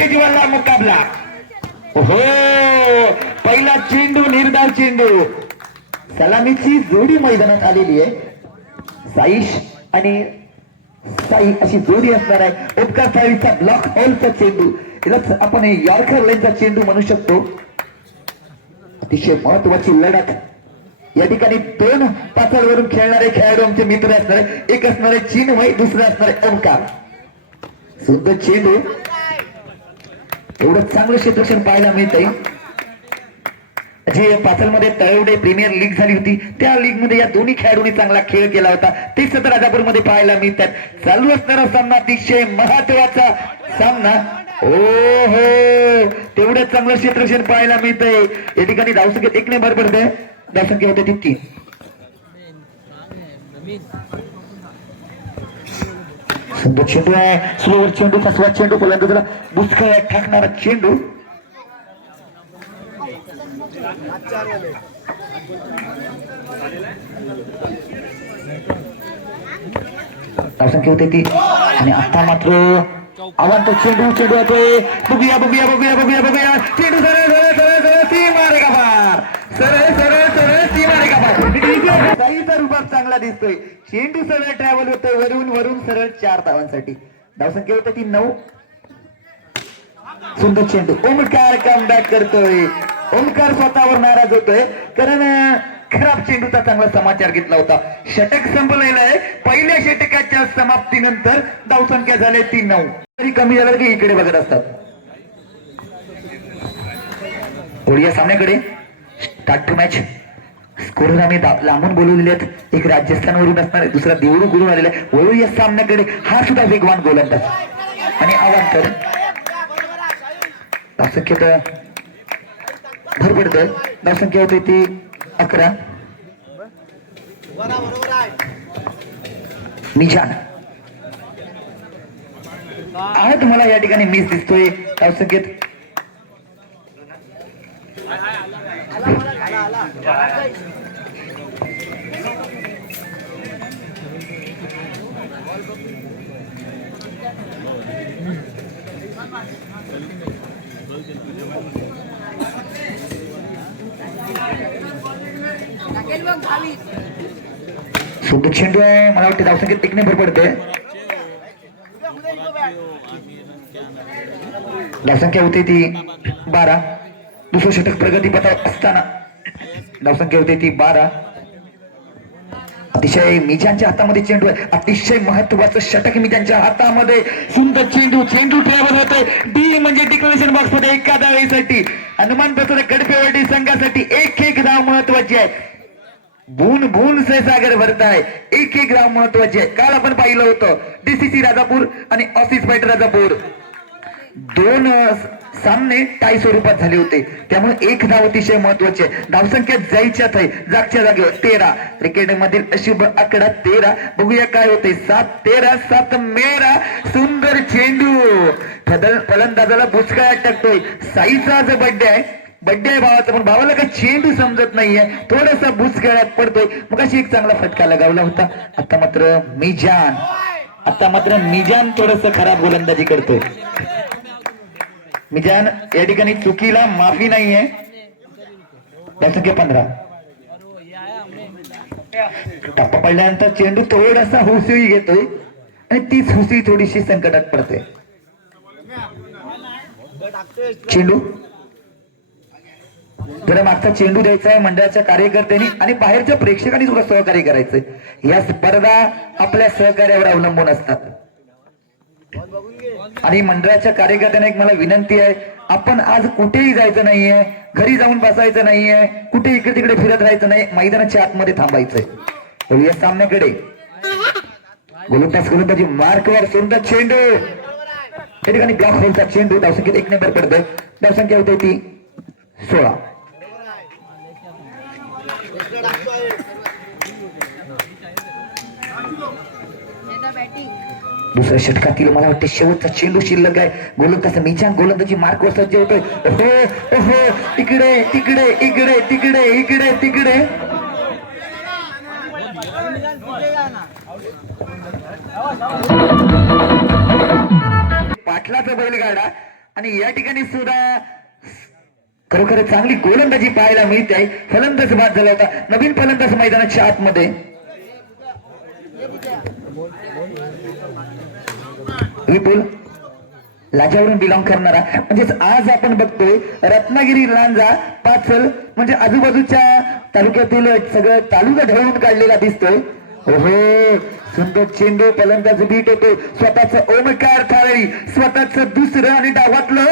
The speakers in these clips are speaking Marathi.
वाला मुकाबला हो पहिला चेंडू निर्धार चेंडू. सलामीची जोडी मैदानात आलेली आहे. साईश आणि साई अशी जोडी असणार आहे. उपकार साईचा ब्लॉक हॉलचा चेंडू. यालाच आपण हे यॉर्कर लाईनचा चेंडू म्हणू शकतो. अतिशय महत्वाची लढत. या ठिकाणी दोन पातळीवरून खेळणारे खेळाडू आमचे मित्र असणार एक असणारे चीन वय दुसरे असणारे आहे ओंकार सुंदर चेंडू. एवढं चांगलं क्षेत्रक्षण पाहायला मिळतंय. जे पाचलमध्ये तळवडे प्रीमियर लीग झाली होती त्या लीगमध्ये या दोन्ही खेळाडूंनी चांगला खेळ केला होता. ते सत्र राजापूरमध्ये पाहायला मिळतात. चालू असणारा सामना अतिशय महत्त्वाचा सामना. ओ हो तेवढं चांगलं क्षेत्रक्षण पाहायला मिळतंय. या ठिकाणी धावसंख्येत एक नाही बरोबर आहे धावसंख्या होते तितकी. सुंदर चेंडू आहे. स्लोवर चेंडू कसला चेंडू फलंदाजाला बुचका ठाकणारा चेंडू. धावसंख्या होते ती. आणि आता मात्र आवांत चेंडू चेंडू येतोय बघूया बघूया बघूया बघूया बघूया. चेंडू सरळ सरळ सरळ सरळ ती मारे का पार सरळ सरळ सरळ ती मारे का पार रुबाब चांगला दिसतोय. चेंडू सरळ ट्रॅव्हल होतोय वरून वरून सरळ चार धावांसाठी धावसंख्या होते ती नऊ. सुंदर चेंडू ओमकार कम बॅक करतोय. ओमकार स्वतःवर नाराज होतोय. कारण खराब चेंडूचा चांगला समाचार घेतला होता. षटक संपलेला आहे. पहिल्या षटकाच्या समाप्तीनंतर धावसंख्या झाली ती नऊ. तरी कमी झालं की इकडे बघत असतात. पुढे या सामन्याकडे. स्टार्ट टू मॅच स्कोर आम्ही लांबून बोलवलेले आहेत. एक राजस्थानवरून असणार आहे दुसरा देवडू गुरु आलेला आहे वळू या सामन्याकडे. हा सुद्धा वेगवान गोलंदाज. आणि आव्हानकर धावसंख्येत भर पडतोय. धावसंख्या होती ती अकरा. मिजान आहे तुम्हाला या ठिकाणी मिस दिसतोय. धावसंख्येत टाकेल धावसंख्येत एक भर पडतोय धावसंख्या होती ती बारा. दुसरं षटक प्रगतीपथावर असताना धावसंख्या होती ती बारा. अतिशय मी ज्यांच्या हातामध्ये चेंडू आहे अतिशय महत्वाचं षटक त्यांच्या हातामध्ये. सुंदर चेंडू चेंडू ट्रॅव्हल होतोय. डी म्हणजे डिक्लेरेशन बॉक्समध्ये एका धावेसाठी हनुमान प्रसाद गडपेवाडी संघासाठी एक एक धाव महत्वाची आहे. बून बून सहसागर भरत आहे एक एक ग्राम महत्त्वाचे आहे. काल आपण पाहिलं होतं डीसीसी राजापूर आणि ऑफिस फाईट राजापूर. दोन सामने टाय स्वरूपात झाले होते. त्यामुळे एक धाव अतिशय महत्त्वाचे धावसंख्या जायच्यात आहे. जागच्या जागेवर तेरा. क्रिकेट मधील अशुभ आकडा तेरा. बघूया काय होते सात तेरा सात मेरा. सुंदर चेंडू. फदल- फलंदाजाला बुचकाळ्यात टाकतोय. साईचा आज बर्थडे आहे. बड्डे आहे भावाचा पण भावाला काही चेंडू समजत नाहीये. थोडासा भुसकळ्यात पडतोय. मग अशी एक चांगला फटका लगावला होता. आता मात्र मिजान. आता मात्र मिजान थोडस खराब गोलंदाजी करतोय. मिजान या ठिकाणी चुकीला माफी नाहीये संख्या पंधरा. टप्पा पडल्यानंतर चेंडू थोडासा हुसळी घेतोय आणि तीच हुसळी थोडीशी संकटात पडते. चेंडू. जरा मागचा चेंडू द्यायचा आहे मंडळाच्या कार्यकर्त्यांनी आणि बाहेरच्या प्रेक्षकांनी सुद्धा सहकार्य करायचंय. या स्पर्धा आपल्या सहकार्यावर अवलंबून असतात. आणि मंडळाच्या कार्यकर्त्यांना एक मला विनंती आहे आपण आज कुठेही जायचं नाहीये घरी जाऊन बसायचं नाहीये कुठे इकडे तिकडे फिरत राहायचं नाही मैदानाच्या आतमध्ये थांबायचंय. या सामन्याकडे गोलंदाज गोलंदाजी मार्कवर सुंदर चेंडू. या ठिकाणी ब्लॉक होलचा चेंडू धावसंख्येत एक नंबर पडतोय. धावसंख्या होते ती सोळा. दुसऱ्या षटकातील मला वाटतं शेवटचा चेंडू शिल्लक आहे. गोलंदाज मीच्या गोलंदाजी मार्कवर सज्ज होतोय. हो ओहो इकडे तिकडे इकडे तिकडे इकडे तिकडे. पाटलाचा बैलगाडा. आणि या ठिकाणी सुद्धा खरोखर चांगली गोलंदाजी पाहायला मिळते. आहे फलंदाज बाद झाला होता. नवीन फलंदाज मैदानाच्या आतमध्ये. विपुल. लाजावरून बिलॉंग करणारा. म्हणजेच आज आपण बघतोय रत्नागिरी लांजा पाचल म्हणजे आजूबाजूच्या तालुक्यातील सगळं तालुका ढवळून काढलेला दिसतोय. ओहो सुंदर चेंडू पलंदाज बीट होतो स्वतःच ओमकार थाळी स्वतःच दुसरं आणि डावातलं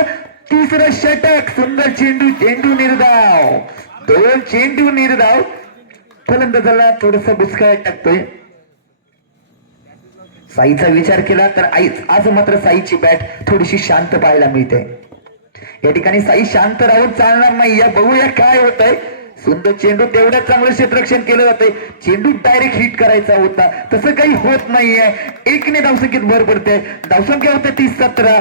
तिसरं षटक. सुंदर चेंडू चेंडू निर्धाव. दोन चेंडू निर्धाव. फलंदाजाला थोडस बुचकाळ्यात टाकतोय. साईचा विचार केला तर आई आज मात्र साईची बॅट थोडीशी शांत पाहायला मिळते. या ठिकाणी साई शांत राहून चालणार नाही. या बघूया काय होत आहे सुंदर चेंडू तेवढ्या चांगलं क्षेत्ररक्षण केलं जाते चेंडू डायरेक्ट हिट करायचा होता. तसं काही होत नाहीये. एकने धावसंख्येत भर पडते. धावसंख्या होते तीस सतरा.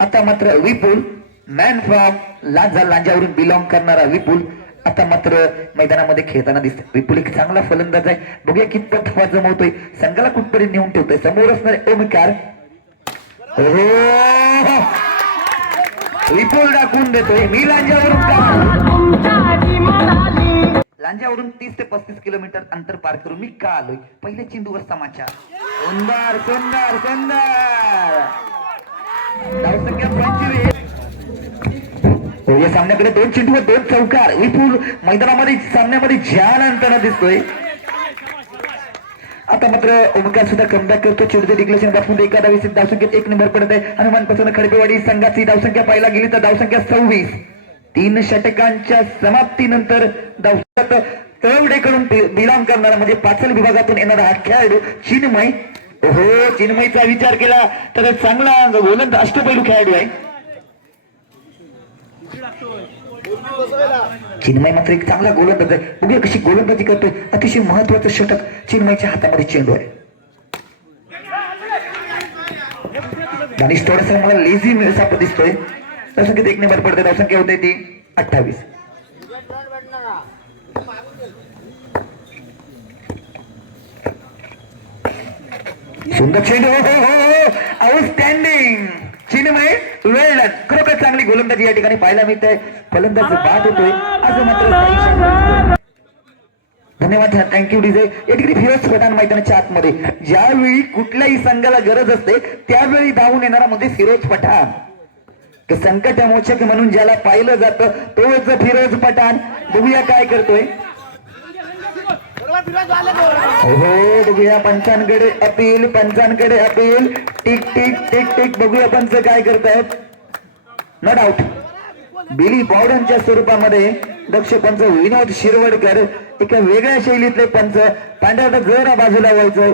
आता मात्र विपुल. मॅन फ्रॉम लांजा लांजावरून बिलॉंग करणारा विपुल. आता मात्र मैदानामध्ये खेळताना दिसत विपुल एक चांगला फलंदाज आहे. बघूया कितपत हवा जमवतोय. संघाला कुठपर्यंत नेऊन ठेवतोय? समोर असणारे ओमकार. हो विपुल दाखवून देतोय. मी लांजावरून का? लांजावरून तीस ते पस्तीस किलोमीटर अंतर पार करून मी का आलोय? पहिले चेंडूवर समाचार सुंदर सुंदर सुंदर. धावसंख्या पंचवीस. या सामन्याकडे दोन चेंडूवर दोन चौकार. विपुल मैदानामध्ये सामन्यामध्ये जान अंतराने दिसतोय. आता मात्र ओमकार सुद्धा कमबॅक करतो. चेडूचे डिक्लेशन दाखवून एका धावीस धावसंख्येत एक नंबर पडत आहे. हनुमानपासून खडपेवाडी संघाची धावसंख्या पाहायला गेली तर धावसंख्या सव्वीस. तीन षटकांच्या समाप्तीनंतर धावसंख्यात तळवडेकडून बिलॉंग करणारा म्हणजे पाचल विभागातून येणारा हा खेळाडू चिन्मय. हो चिन्मयचा विचार केला तर चांगला गोलंद अष्टपैलू खेळाडू आहे. चिन्मय मात्र एक चांगला गोलंदाज आहे. बघूया कशी गोलंदाजी करतोय. अतिशय महत्वाचं षटक चिन्मयच्या हातामध्ये चेंडू आहे. दानिश थोडासा मला लेझी साप दिसतोय. धावसंख्येत एक नंबर पडते धावसंख्या होते ती अठ्ठावीस. सुंदर चेंडू. हो हो हो, हो. आउटस्टँडिंग चिन्मय वेळ खरोखर चांगली गोलंदाजी या ठिकाणी पाहायला मिळत आहे फलंदाज बाद होतोय. असं मात्र धन्यवाद थँक्यू डीजे या ठिकाणी फिरोज पठाण मैदानाच्या आतमध्ये. ज्यावेळी कुठल्याही संघाला गरज असते त्यावेळी धावून येणारा म्हणजे फिरोज पठाण. तर संकट मोचक म्हणून ज्याला पाहिलं जातं तोच फिरोज पठाण. बघूया काय करतोय. हो बघूया पंचांकडे appeal पंचांकडे appeal. Tick tick tick tick. बघूया पंच काय करतायत. नो डाऊट बिली बॉर्डनच्या स्वरूपामध्ये दक्ष पंच विनोद शिरवडकर एका वेगळ्या शैलीतले पंच. पांढऱ्या जरा बाजूला व्हायचं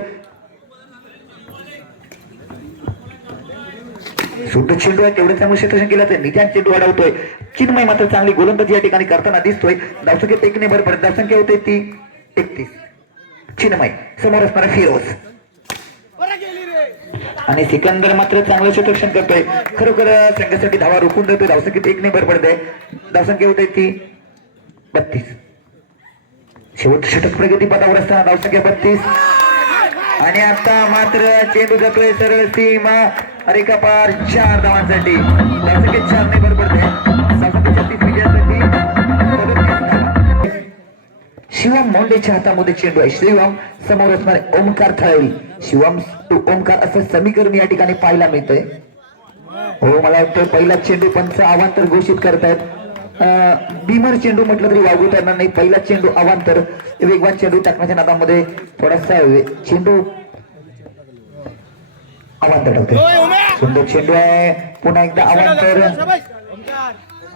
शुद्ध चेंडू आहे तेवढं चांगलं क्षेत्ररक्षण केलं तर निजान चेंडू अडवतोय चिन्मय मात्र चांगली गोलंदाजी या ठिकाणी करताना दिसतोय. धावसंख्या एक भर पडत धावसंख्या होते ती एकतीस. चिन्मय समोर असणारा फिरोज. आणि सिकंदर मात्र चांगलं शतरक्षण करतोय. खरोखर संघासाठी धावा रोखून देतोय धावसंख्येत एक भर पडत आहे धावसंख्या आहे ती बत्तीस. शेवट षटक प्रगती पदावर असताना धावसंख्या बत्तीस. आणि आता मात्र चेंडू जातोय सरळ सीमा. अरे का पार चार धावांसाठी. धावसंख्येत चार ने भर पडते धावसंख्या छत्तीस विजयासाठी शिवम मोंडेच्या हातामध्ये चेंडू आहे. शिवम समोर असणारे ओमकार थळवी शिवम टू ओमकार असं समीकरण या ठिकाणी पाहायला मिळतंय. हो मला वाटतं पहिला चेंडू पंच अवांतर घोषित करतायत. अं, भीमर चेंडू म्हटलं तरी वागू ठरणार नाही. पहिला चेंडू अवांतर वेगवान चेंडू टाकण्याच्या नादामध्ये थोडासा चेंडू अवांतर ठेवतोय सुंदर चेंडू आहे. पुन्हा एकदा अवांतर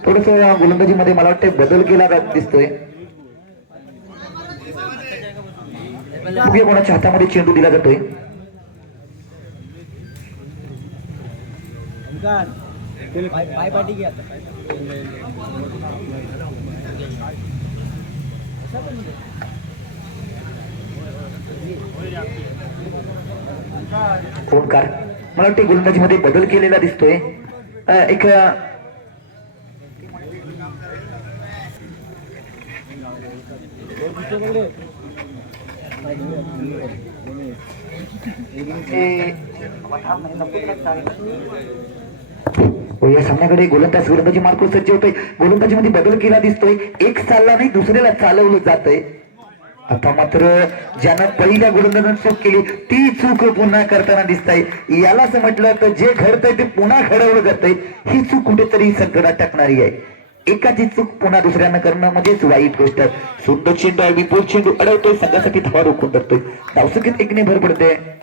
थोडस गोलंदाजीमध्ये मला वाटतं बदल केला जात दिसतोय. बघूया कोणाच्या हातामध्ये चेंडू दिला जातोय? ओंकार मला वाटतं गोलंदाजीमध्ये बदल केलेला दिसतोय. एक अं, ए, थांब नाही, नको तुला सांग. हो या सामन्याकडे गोलंदाज गोलंदाजी मार्को सज्ज होतोय. गोलंदाजी मध्ये बदल केला दिसतोय. एक चालला नाही दुसऱ्याला चालवलं जातंय. आता मात्र ज्यानं पहिल्या गोलंदाजानं चूक केली ती चूक पुन्हा करताना दिसताय. याला असं म्हटलं तर जे घडतंय ते पुन्हा घडवलं जातंय. ही चूक कुठेतरी संकटात टाकणारी आहे. एकाची चूक पुन्हा दुसऱ्यानं करणं म्हणजेच वाईट गोष्ट. सुंदर चेंडू आहे विपुल चेंडू अडवतोय संघासाठी धावा रोखून धरतोय. धावसंख्येत एकने भर पडते.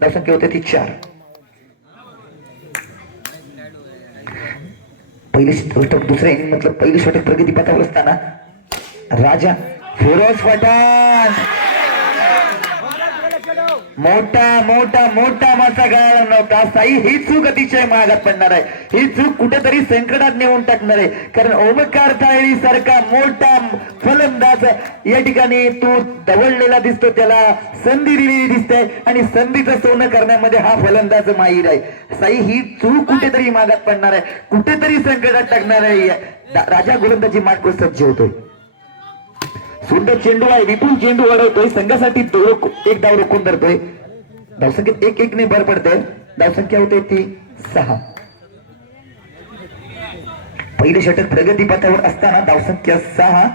धावसंख्या होते ती चार पहिली षटक दुसऱ्या इनिंग मधलं पहिली षटक प्रगती पथावर असताना राजा फिरोज पठाण! मोठा मोठा मोठा मासा गाळला नव्हता. साई ही चूक अतिशय महागात पडणार आहे. ही चूक कुठेतरी संकटात नेऊन टाकणार आहे. कारण ओमकार थाळी सारखा मोठा फलंदाज या ठिकाणी तो दवडलेला दिसतो. त्याला संधी दिलेली दिसते आणि संधीचं सोनं करण्यामध्ये हा फलंदाज माहीर आहे. साई ही चूक कुठेतरी मागात पडणार आहे. कुठेतरी संकटात टाकणार आहे. राजा गोलंदाजी मार्ग सज्ज होतोय सुंदर चेंडू आहे विपुल चेंडू अडवतोय. संघासाठी एक धाव रोखून धरतोय. धावसंख्येत एक एक ने भर पडते धावसंख्या होते ती सहा. पहिले षटक प्रगती पथावर असताना धावसंख्या सहा.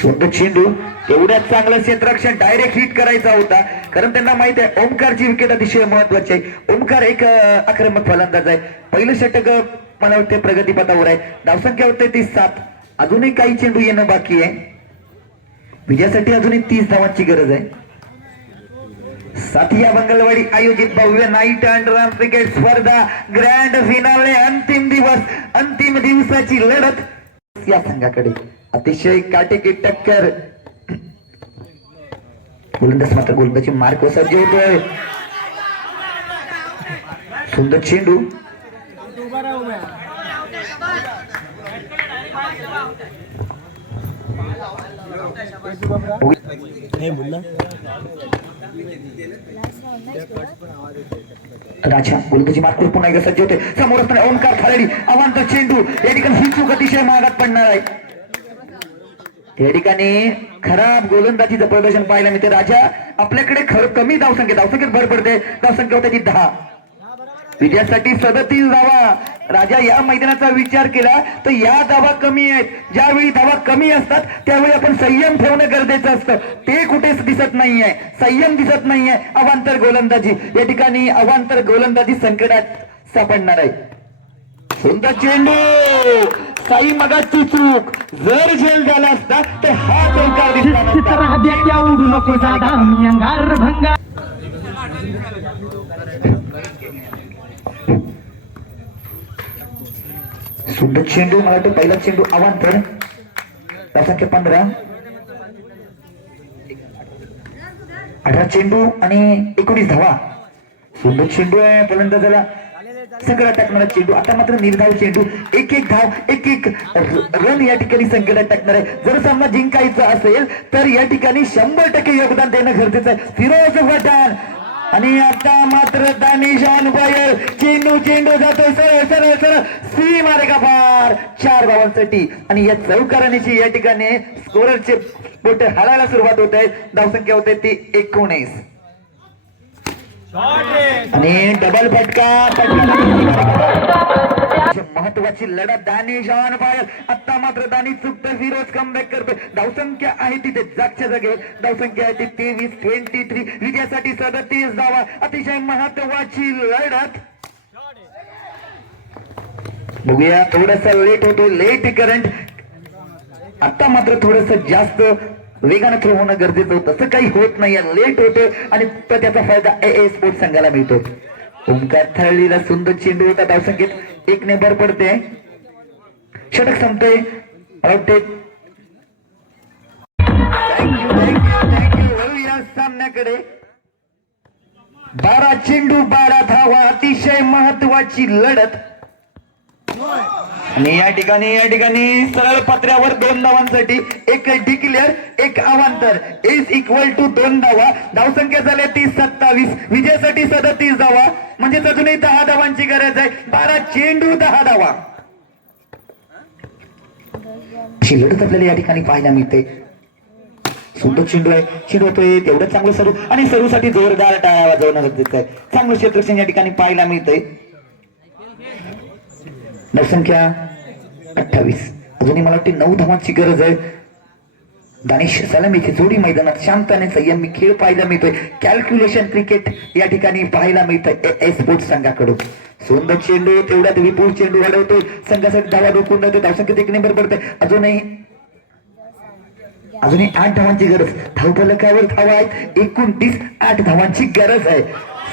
सुंदर चेंडू. एवढ्याच चांगलं क्षेत्ररक्षण डायरेक्ट हिट करायचा होता. कारण त्यांना माहीत आहे ओमकारची विकेट अतिशय महत्वाची आहे. ओमकार एक आक्रमक फलंदाज आहे. पहिलं षटक मला वाटते प्रगती पथावर आहे. धावसंख्या होते ती सात. अजूनही काही चेंडू येणं बाकी आहे. विजयासाठी अजूनही तीस धावांची गरज आहे. साथिया मंगलवाडी आयोजित भव्य नाईट अँड रन क्रिकेट स्पर्धा ग्रँड फिनाले अंतिम दिवस अंतिम दिवसाची लढत या संघाकडे. अतिशय काटेकी टक्कर. गोलंदाज मात्र गोलंदाजी मार्क सज्ज होतोय सुंदर चेंडू. राजा गोलंदाजी मार्क पुन्हा एकदा सज्ज होते. समोर असताना ओंकार खालडी अवांतर चेंडू. या ठिकाणी ही चूक अतिशय महागात पडणार आहे. या ठिकाणी खराब गोलंदाजीचं प्रदर्शन पाहायला मिळते राजा. आपल्याकडे खरं कमी धावसंख्या धावसंख्येत भर पडते. धावसंख्या होते ती दहा. विजयासाठी सदतीस धावा. राजा या मैदानाचा विचार केला तर या धावा कमी आहेत. ज्यावेळी धावा कमी असतात त्यावेळी आपण संयम ठेवणं गरजेचं असतं. ते कुठेच दिसत नाहीये. संयम दिसत नाहीये. अवांतर गोलंदाजी. या ठिकाणी अवांतर गोलंदाजी संकटात सापडणार आहे. सुंदर चेंडू! साई मगाची चूक जर झेल झाला असता तर हा चौकार दिसला नसता सुंदर चेंडू मला वाटतं पहिला चेंडू अवांतर. संख्या पंधरा. अठरा चेंडू आणि एकोणीस धावा. सुंदर चेंडू आहे फलंदाजाला संकटात टाकणारा चेंडू. आता मात्र निर्धाव चेंडू. एक एक धाव एक एक रन या ठिकाणी संकटात टाकणार आहे. जर सामना जिंकायचा असेल तर या ठिकाणी शंभर टक्के योगदान देणं गरजेचं आहे. फिरोज पठाण आणि आता मात्र दानिश ऑन फायर चेंडू चेंडू जातोय. सरळ सरळ सरळ. सी मारे का पार चार धावांसाठी आणि या चौकारांची या ठिकाणी स्कोररचे बोट हालायला सुरुवात होत आहे धावसंख्या होते ती एकोणीस. आणि डबल फटका. फटका. महत्वाची लढत दानी जवान पायल. आता मात्र दानी चुकतं कम बॅक करतोय. धावसंख्या आहे तिथे जागच्या जागे धावसंख्या आहे ती तेवीस ट्वेंटी थ्री विजयासाठी सदतीस धावा. अतिशय महत्वाची लढत. बघूया थोडस लेट होतो लेट करंट आता मात्र थोडस जास्त वेगानं थ्रो होणं गरजेचं होतं. तसं काही होत नाही लेट होते आणि त्याचा फायदा ए ए स्पोर्ट संघाला मिळतो. ओंकार थळलीला सुंदर चेंडू होता धावसंख्येत. एक ने भर पडते. षटक संपते मला थँक्यू थँक्यू सामन्याकडे. बारा चेंडू बारा धावा. अतिशय महत्वाची लढत. आणि या ठिकाणी या ठिकाणी सरळ पत्र्यावर दोन धावांसाठी. एक डिक्लेअर एक अवांतर इज इक्वल टू दोन धावा. धावसंख्या झाल्या तीस सत्तावीस. विजयासाठी सदतीस धावा. म्हणजे अजूनही दहा धावांची गरज आहे. बारा चेंडू दहा धावा. लढत आपल्याला या ठिकाणी पाहायला मिळते. सुंदर चेंडू आहे. चेंडू होतोय तेवढं चांगलं सरू. आणि सरूसाठी जोरदार टाळ्या वाजवणं गरजेचं आहे. चांगलं क्षेत्रक्षण या ठिकाणी पाहायला मिळतंय. नवसंख्या अठ्ठावीस. अजूनही मला वाटते नऊ धावांची गरज आहे. दानिश सलाम जोडी मैदानात शांतने संयमी खेळ पाहायला मिळतोय. कॅल्क्युलेशन क्रिकेट या ठिकाणी पाहायला मिळतंय. ए स्पोर्ट्स संघाकडून. सुंदर चेंडू तेवढ्यात विपुल चेंडू घडवतोय संघासाठी धावा रोखून राहतोय धावसंख्येत एक नंबर पडतोय. अजूनही अजूनही आठ धावांची गरज. धावफलकावर धावा आहेत. एकूण तीस आठ धावांची गरज आहे.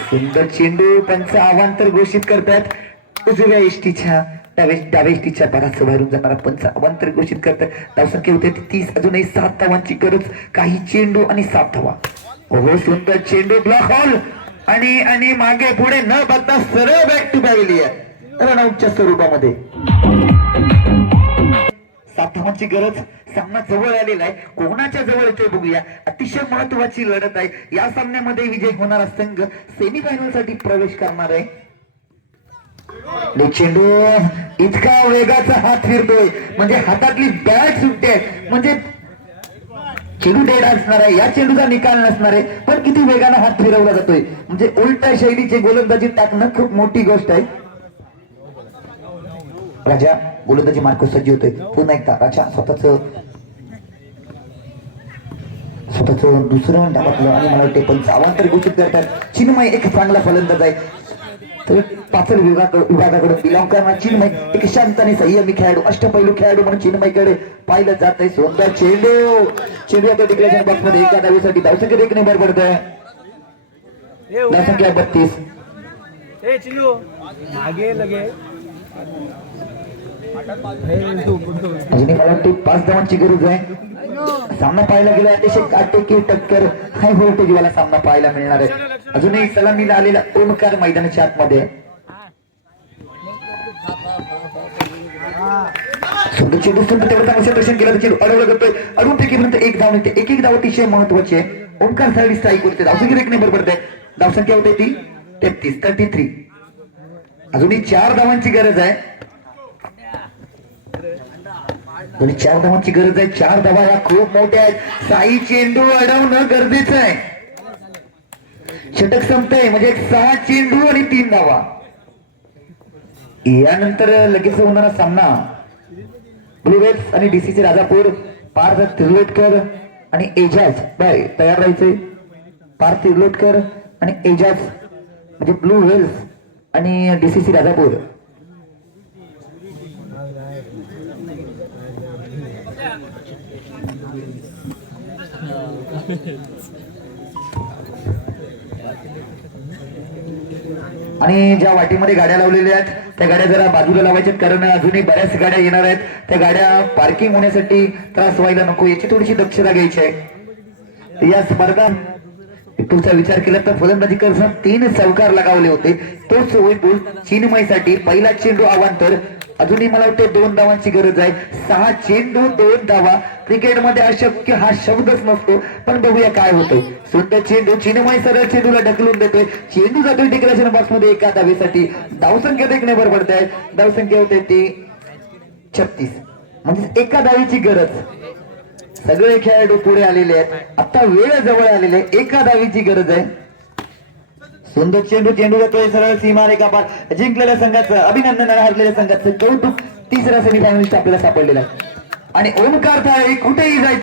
सुंदर चेंडू पंच तर घोषित करतात उजव्या एसटीच्या त्यावेळेस डाव्या एसटीच्या बराच बाहेरून जाणारा पंच अवांतर घोषित करतात धावसंख्या होते तीस अजूनही सात धावांची गरज. काही चेंडू आणि सात धावा. हो सुंदर चेंडू ब्लॉक हॉल आणि आणि मागे पुढे न बघता सरळ बॅक टू पॅव्हिलियन रनआउटच्या स्वरूपामध्ये. सात धावांची गरज. सामना जवळ आलेला आहे. कोणाच्या जवळ येतोय बघूया. अतिशय महत्वाची लढत आहे. या सामन्यामध्ये विजय होणारा संघ सेमीफायनलसाठी प्रवेश करणार आहे. चेंडू इतका वेगाचा हात फिरतोय. म्हणजे हातातली बॅट सुटते. म्हणजे चेंडू डेड असणार आहे. या चेंडूचा निकाल नसणार आहे. पण किती वेगाने हात फिरवला जातोय. म्हणजे उलट्या शैलीचे गोलंदाजी टाकणं खूप मोठी गोष्ट आहे. राजा गोलंदाजी मार्क सज्ज होतोय. पुन्हा एकदा राजा स्वतःच स्वतःच दुसरं डावातलं आणि मला वाटते पण अवांतर घोषित करतात. चिन्मय एक चांगला फलंदाज आहे. तर पाचल विभाग विभागाकडून बिलॉंग करणार चिन्मय एक शांत आणि संयमी खेळाडू अष्टपैलू खेळाडू म्हणून चिन्मयकडे पाहिलं जात आहे सुंदर चेंडू! चेंडू आता डिक्लेरेशन बॉक्समध्ये एका डावीसाठी धावसंख्येत एक नंबर पडत आहे. धावसंख्या बत्तीस. मागे लगे. मला वाटते पाच धावांची गरज आहे. सामना पाहायला गेला अतिशय काटेकी टक्कर हाय व्होल्टेज वाला सामना पाहायला मिळणार आहे. अजूनही सलामीला आलेला ओमकार मैदानाच्या आतमध्ये. सुंदर दुसरं तेवढं चांगलं केलं तर अडवलं करतोय अडून पैकीपर्यंत एक धाव येते एक एक धाव अतिशय महत्वाची आहे. ओमकार साईड स्ट्राईक वरती धावसंख्या एक नंबर पडते धावसंख्या होते ती तेहतीस थर्टी थ्री अजूनही चार धावांची गरज आहे. चार धावांची गरज आहे. चार धावा ह्या खूप मोठ्या आहेत. साई चेंडू अडवणं गरजेचं आहे. षटक संपतंय. म्हणजे एक सहा चेंडू आणि तीन धावा. यानंतर लगेच होणारा सामना. ब्लुवेल्स आणि डीसीचे राजापूर पार्थ तिर्लोटकर आणि एजाज. बाय तयार राहायचे. पार्थ तिर्लोटकर आणि एजाज म्हणजे ब्लू वेल्स आणि डीसीसी राजापूर. आणि ज्या वाटीमध्ये गाड्या लावलेल्या आहेत त्या गाड्या जरा बाजूला लावायच्यात कारण अजूनही बऱ्याच गाड्या येणार आहेत. त्या गाड्या पार्किंग होण्यासाठी त्रास व्हायला नको याची थोडीशी दक्षता घ्यायची आहे. या स्पर्धा तुमचा विचार केला तर फलंदाजी करताना तीन चौकार लगावले होते. तोच विपुल चिन्मयसाठी पहिला चेंडू आवांतर अजूनही मला वाटते दोन धावांची गरज आहे. सहा चेंडू दोन धावा. क्रिकेटमध्ये अशक्य हा शब्दच नसतो. पण बघूया काय होतंय. सुंदर चेंडू चिन्मय सरळ चेंडूला ढकलून देतोय. चेंडू जातोय डिक्लेरेशन बॉक्समध्ये एका धावेसाठी. धावसंख्या देखणे नंबर पडत. आहे धावसंख्या होते ती छत्तीस. म्हणजे एका धावीची गरज. सगळे खेळाडू पुढे आलेले आहेत. आता वेळ जवळ आलेले आहे. एका धावीची गरज आहे. सुंदर चेंडू चेंडू जातोय सरळ सीमा रेखा पार जिंकलेल्या संघाचं अभिनंदन हरलेल्या संघाचं कौतुक तिसरा सेमीफायनलिस्ट आपल्याला सापडलेला आहे. आणि ओमकार थाळे कुठेही जायचं